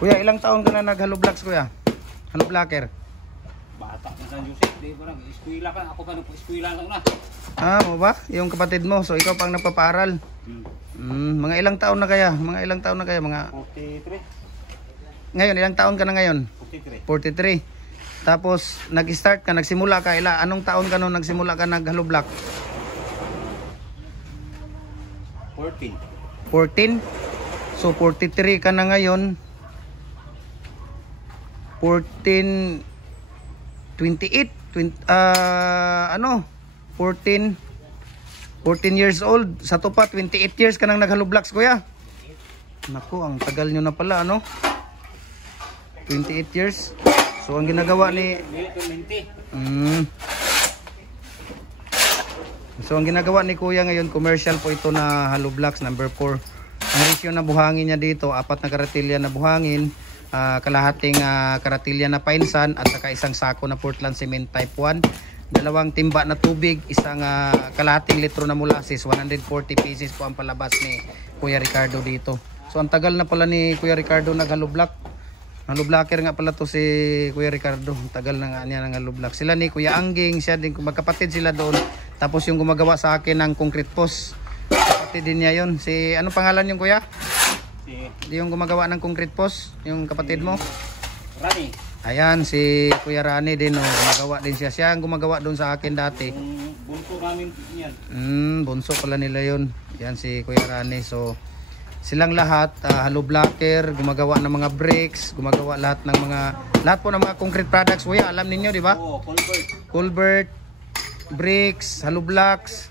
Kuya, ilang taon ka na nag-hollow blocks, kuya? Hollow blocker? Bata ka San Jose, di ba nag-eskwela ka? Ako ka nag-eskwela lang na. Ah, mo ba? Yung kapatid mo, so ikaw pang nagpapaaral. Mga ilang taon na kaya? Mga ilang taon na kaya? Mga 43. Ngayon, ilang taon ka na ngayon? 43. 43. Tapos nag-start ka, nagsimula ka anong taon ka nung nagsimula ka nag-hollow block? 14. 14. So 43 ka na ngayon. 14 28 14 years old. Sa to pa 28 years ka nang nag-hollow blocks, kuya. Naku, ang tagal nyo na pala, 28 years. So ang ginagawa ni So ang ginagawa ni kuya ngayon, commercial po ito na hollow blocks number 4. Ang ratio na buhangin niya dito, 4 na karatilya na buhangin, kalahating karatilya na painsan, at saka isang sako na Portland cement type 1, 2 timba na tubig, isang kalahating litro na molasses. 140 pieces po ang palabas ni Kuya Ricardo dito. So ang tagal na pala ni Kuya Ricardo nag-hollow block. Hollow blocker nga pala to si Kuya Ricardo. Tagal na nga niya ng hollow block. Sila ni Kuya Angging, siya din, magkapatid sila doon. Tapos yung gumagawa sa akin ng concrete post, kapatid din niya yun. Si, ano pangalan yung kuya? Yung gumagawa ng concrete post, yung kapatid mo? Rani. Ayan, si Kuya Rani din, gumagawa din siya. Siya ang gumagawa doon sa akin dati. Bunso namin yan. Bunso pala nila yun. Yan si Kuya Rani. So silang lahat, hollow blocker, gumagawa ng mga bricks, gumagawa lahat po ng mga concrete products. Kuya, alam niyo, di ba? Oo, culvert. Culvert, bricks, hollow blocks,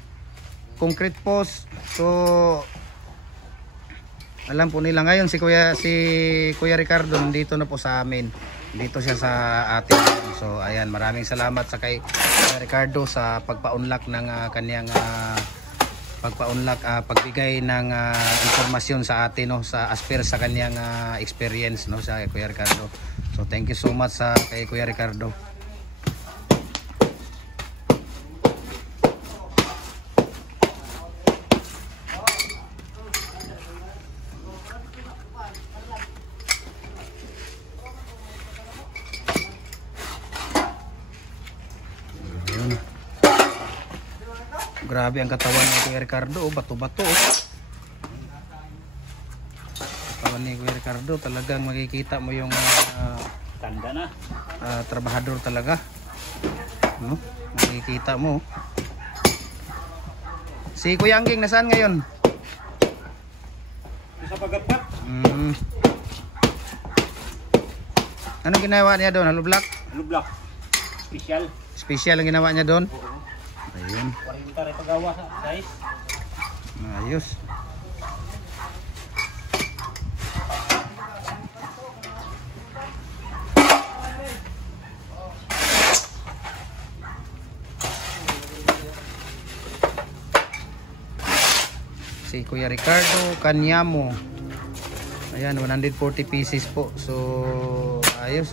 concrete post. So alam po nila ngayon si Kuya Ricardo nandito na po sa amin. Dito siya sa atin. So ayan, maraming salamat sa kay Kuya Ricardo sa pagpa-unlock ng kaniyang pagbigay ng impormasyon sa atin, sa aspir sa kaniyang experience, sa Kuya Ricardo. So thank you so much sa kay Kuya Ricardo. Grabe ang katawan ni Kuya Ricardo, bato-bato. Katawan ni Kuya Ricardo, talagang makikita mo yung Tanda na. Trabahador talaga. Makikita mo. Si Kuya Angging nasaan ngayon? Sa paggapat. Anong ginawa niya doon? Hollow block? Hollow block. Special. Special ang ginawa niya doon? Ayun. 40 rin pagawa sa size. Ayos. Si Kuya Ricardo Kanyamo. Ayan, 140 pieces po. So ayos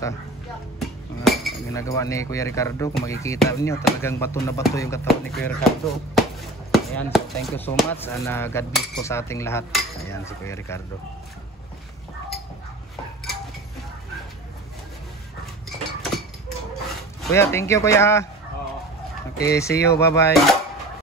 ginagawa ni Kuya Ricardo. Kung makikita niyo, talagang bato na bato yung katawan ni Kuya Ricardo. Ayan, so thank you so much and God bless po sa ating lahat. Ayan si Kuya Ricardo. Kuya, thank you kuya. Okay, see you, bye bye.